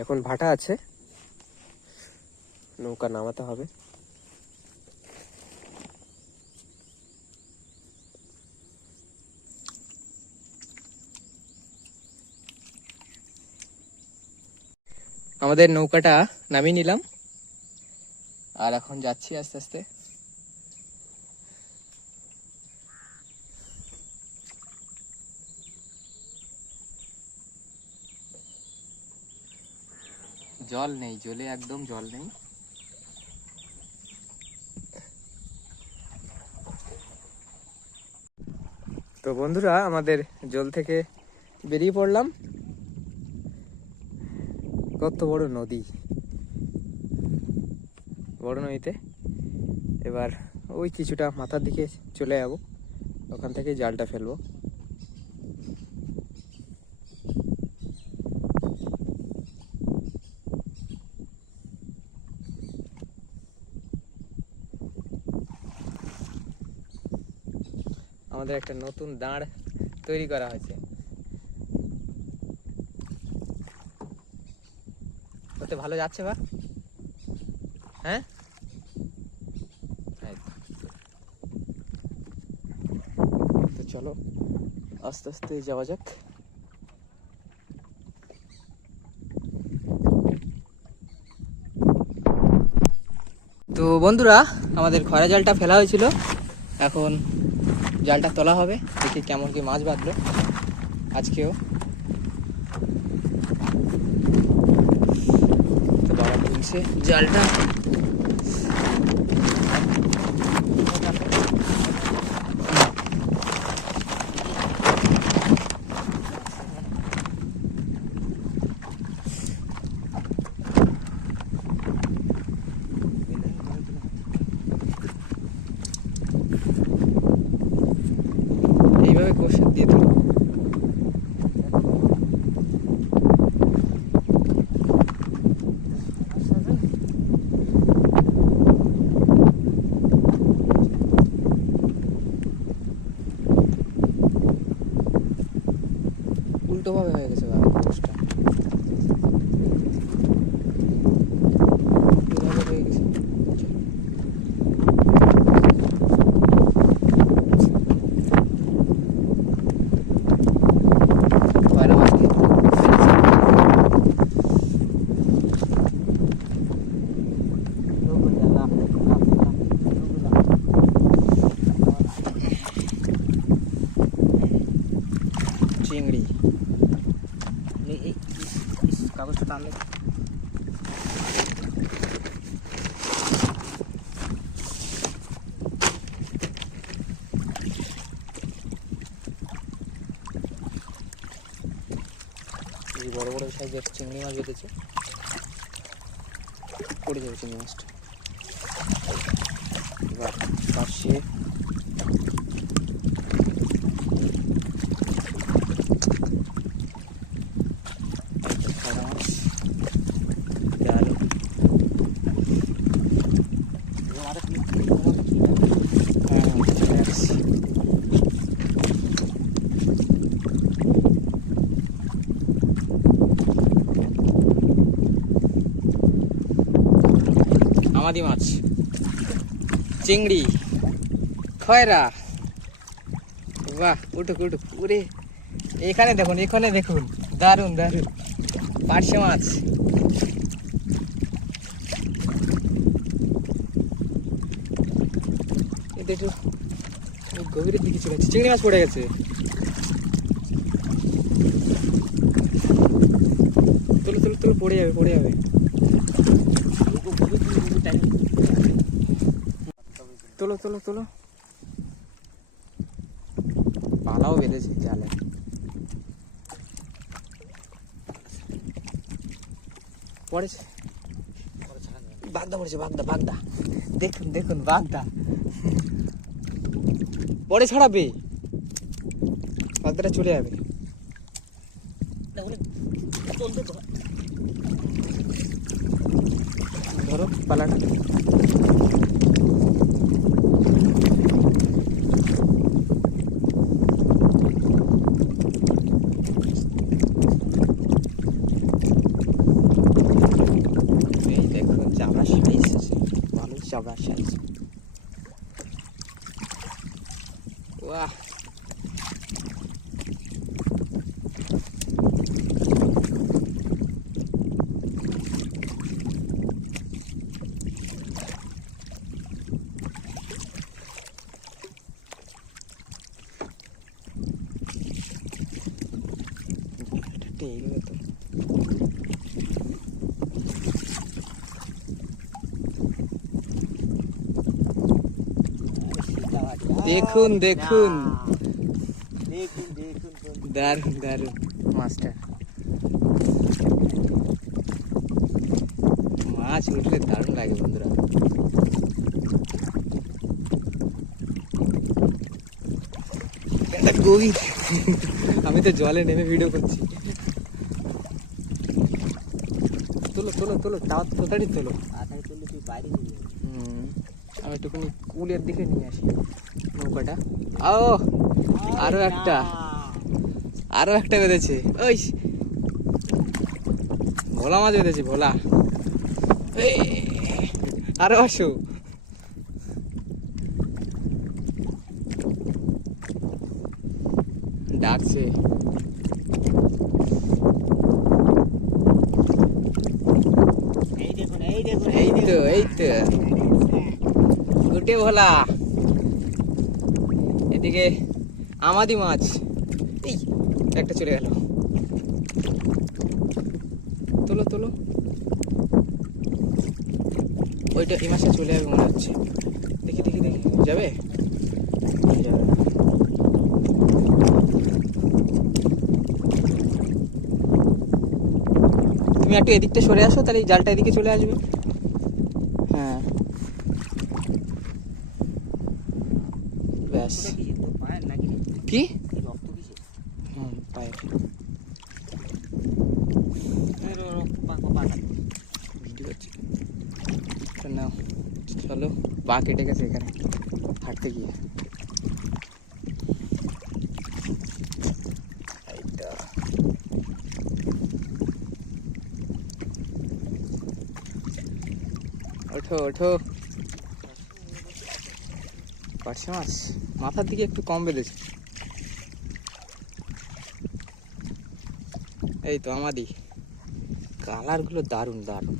এখন ভাটা আছে, নৌকা নামাতে হবে। আমাদের নৌকাটা নামিয়ে নিলাম আর এখন যাচ্ছি আস্তে আস্তে। জল নেই, জলে একদম জল নেই। তো বন্ধুরা, আমাদের জল থেকে বেরিয়ে পড়লাম। কত বড় নদী, বড় নদীতে এবার ওই কিছুটা মাথার দিকে চলে যাব, ওখান থেকে জালটা ফেলবো। আমাদের একটা নতুন দাঁড় তৈরি করা হয়েছে, ওতে ভালো যাচ্ছে বা? হ্যাঁ, তো চলো আস্তে আস্তে যাওয়া যাক। তো বন্ধুরা, আমাদের খরা জালটা ফেলা হয়েছিল, এখন জালটা তোলা হবে, দেখি কেমন কি মাছ বাঁধলো আজকেও। তো বাবা তুলছে জালটা। এইভাবে কষে দিয়ে দিল। উল্টো ভাবে হয়ে গেছে বাবা, কোষটা উল্টোভাবে হয়ে গেছে। পয়লা মাছ দিয়ে চিংড়ি। এই কাগজটা টানলে এই বড় বড় সাইজের চিংড়ি মাছ বেঁধেছে, পড়ে যাবে চিংড়ি মাছটা। এবার পাশে আমাদি মাছ, চিংড়ি, খয়রা। বাহ, উঠুক উঠুক উড়ে। এখানে দেখুন, এখানে দেখুন, দারুন দারুন পার্শে মাছ। এটা একটু গভীরের দিকে চলে যাচ্ছে, চিংড়ি মাছ পড়ে গেছে। তুলো তুলো তুলো, পড়ে যাবে পড়ে যাবে। তুলো তুলো তুলো, পালাও বেঁধেছে জালে। পড়েছে, বাগদা পড়েছে, বাগদা বাগদা, দেখুন দেখুন বাগদা পরে ছাড়াবে, বাগদাটা চলে যাবে। ধরো পালাটা। দেখুন দেখুন, দেখুন দেখুন বন্ধু। দারুন দারুন মাছটা। মাছ উঠলে দারুণ লাগে বন্ধুরা। গভীর, আমি তো জলে নেমে ভিডিও করছি। তোলো তোলো তোলো, তাড়াতাড়ি তোলো। তাড়াতাড়ি করলে তুই বাইরে চলে যাবি। আমি একটুখানি কুলের দিকে নিয়ে আসি নৌকাটা। ও আরো একটা, আরো একটা বেঁধেছে। ওই ভোলা মাছ বেঁধেছে, ভোলা। এই, আরো আসো। ডাকছে। এই দেখুন এই দেখুন এই তো এই তো উঠে ভোলা। এদিকে আমাদি মাছ। এই একটা চলে গেল। তোলো তোলো, ওইটা এই মাছটা চলে যাবে মনে হচ্ছে। দেখি দেখি দেখি, যাবে যাবে না। তুমি একটু এদিকটা সরে আসো, তাহলে এই জালটা এদিকে চলে আসবে। হ্যাঁ ব্যাস। এটা কিসের তোর পায়ের নাকি রে? কি এই রক্ত কিসের? পায়ের এর ও পাটা। ভিডিও করছি না। চলো, পা কেটে গেছে এখানে হাঁটতে গিয়ে। এইটা ওঠো ওঠো। পার্শে মাছ মাথার দিকে একটু কম বেঁধেছে। এই তো আমাদি, কালার গুলো দারুণ দারুণ।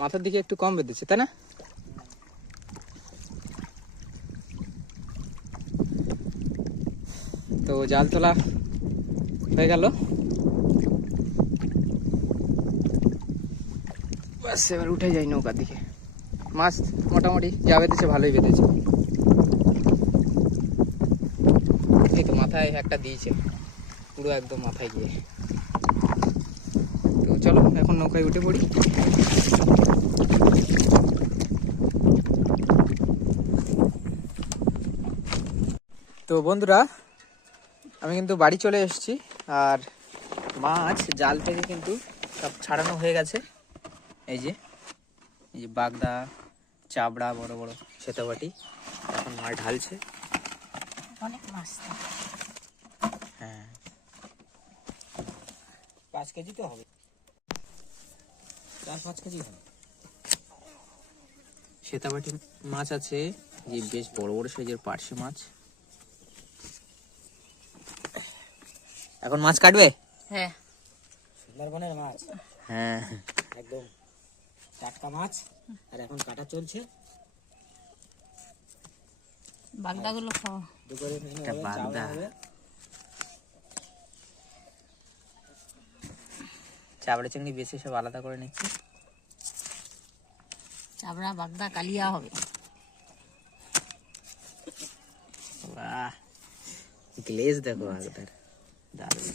মাথার দিকে একটু কম বেঁধেছে, তাই না? তো জাল তোলা হয়ে গেল, বাস এবার উঠে যাই নৌকার দিকে। মাছ মোটামুটি যা বেঁধেছে ভালোই বেঁধেছে। এই তো মাথায় একটা দিয়েছে, পুরো একদম মাথায় গিয়ে। তো চলো এখন নৌকায় উঠে পড়ি। তো বন্ধুরা, আমি কিন্তু বাড়ি চলে এসেছি, আর মাছ জাল থেকে কিন্তু সব ছাড়ানো হয়ে গেছে। এই যে বাগদা, চাবড়া, বড় বড় সেতাবাটি, এখন মাছ ঢালছে। অনেক মাছ তো। হ্যাঁ 5 কেজি তো হবে, 4-5 কেজি হবে। সেতাবাটি মাছ আছে, যে বেশ বড় বড় সাইজের পার্শে মাছ। এখন মাছ কাটবে। হ্যাঁ সুন্দরবনের মাছ, হ্যাঁ একদম টাটকা মাছ। আর এখন কাটা চলছে। বাগদাগুলো খাওয়া। দুপুরে মেনু একটা হবে, বাগদা। চাউমিন হবে। চাবড়া চিংড়ি বেশি সব আলাদা করে নিচ্ছি। চাবড়া বাগদা কালিয়া হবে। বাহ, গ্লেজ দেখো বাগদার, দারুণ।